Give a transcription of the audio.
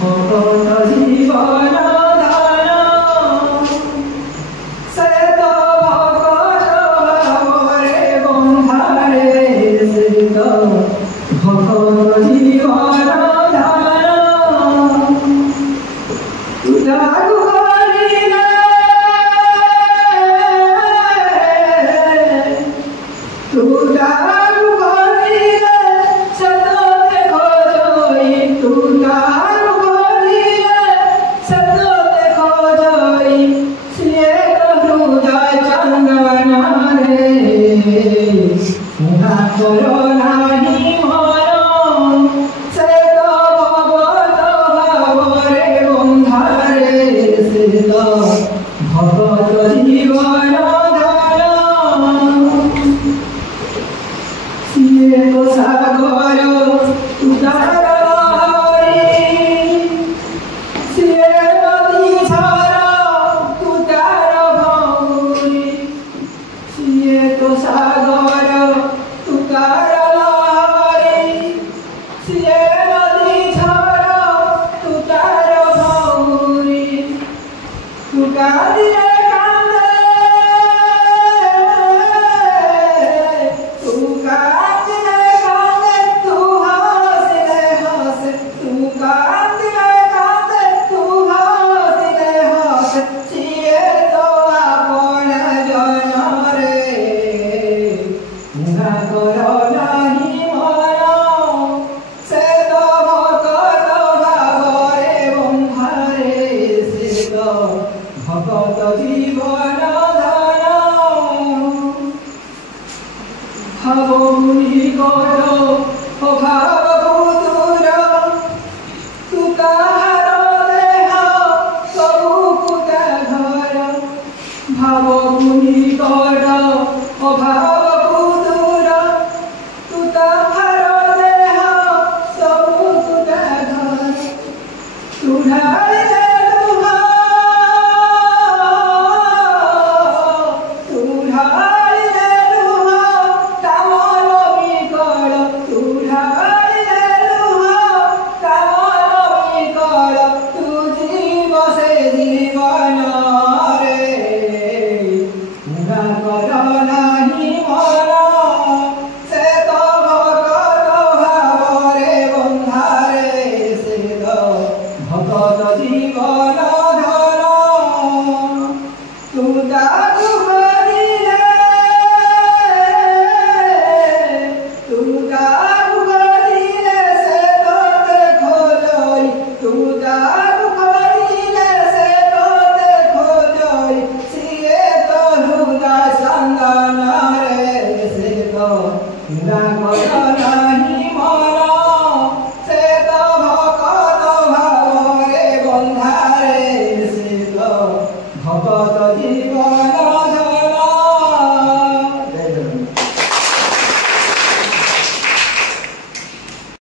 भगत जीवन दान से तो भगत भावरे बंधारे से तो भगत जीवन दान तुझागु करिले तुझागु करिले सतते खोजई तुझागु करिले सतते खोजई सिए तो हृदय चंदन रे मुहा करो नाही मन से तो भगत भावरे बंधारे से तो भगत जीवन दान सिए तो सागर उदार लहरी सिए नदी छारा उदार भौरी सिए तो सागर उदार लहरी सिए नदी छारा उदार भौरी तुका दिए कांदे तुका दिए कांदे तू हंसले हंस तुका दिए कांदे तू हंसले हंस सिए तो आपण जन रे मुहा करो नाही मन से तो भगत भावरे बंधारे से तो भगत जीवन दान भाव मुनि करो अभाव पुतुर तू काहार देह सबु पुता घर भाव मुनि करो अभाव पुतुर तू काहार देह सबु पुता घर तू ढालिले लुहा तू ढालिले लुहा कामन विकल तू ढालिले लुहा कामन विकल तू जीव से जीवन रे मुहा कर नाही मन से तो भगत भावरे बंधारे से तो भगत जीवन धन तू दागु करिले तू दागु करिले से तोते खोजई तू दागु करिले से तोते खोजई सिए तो हृदय संगन रे से तो पूरा कर नाही मन से तो भगत भावरे बंधारे से तो भगत जीवन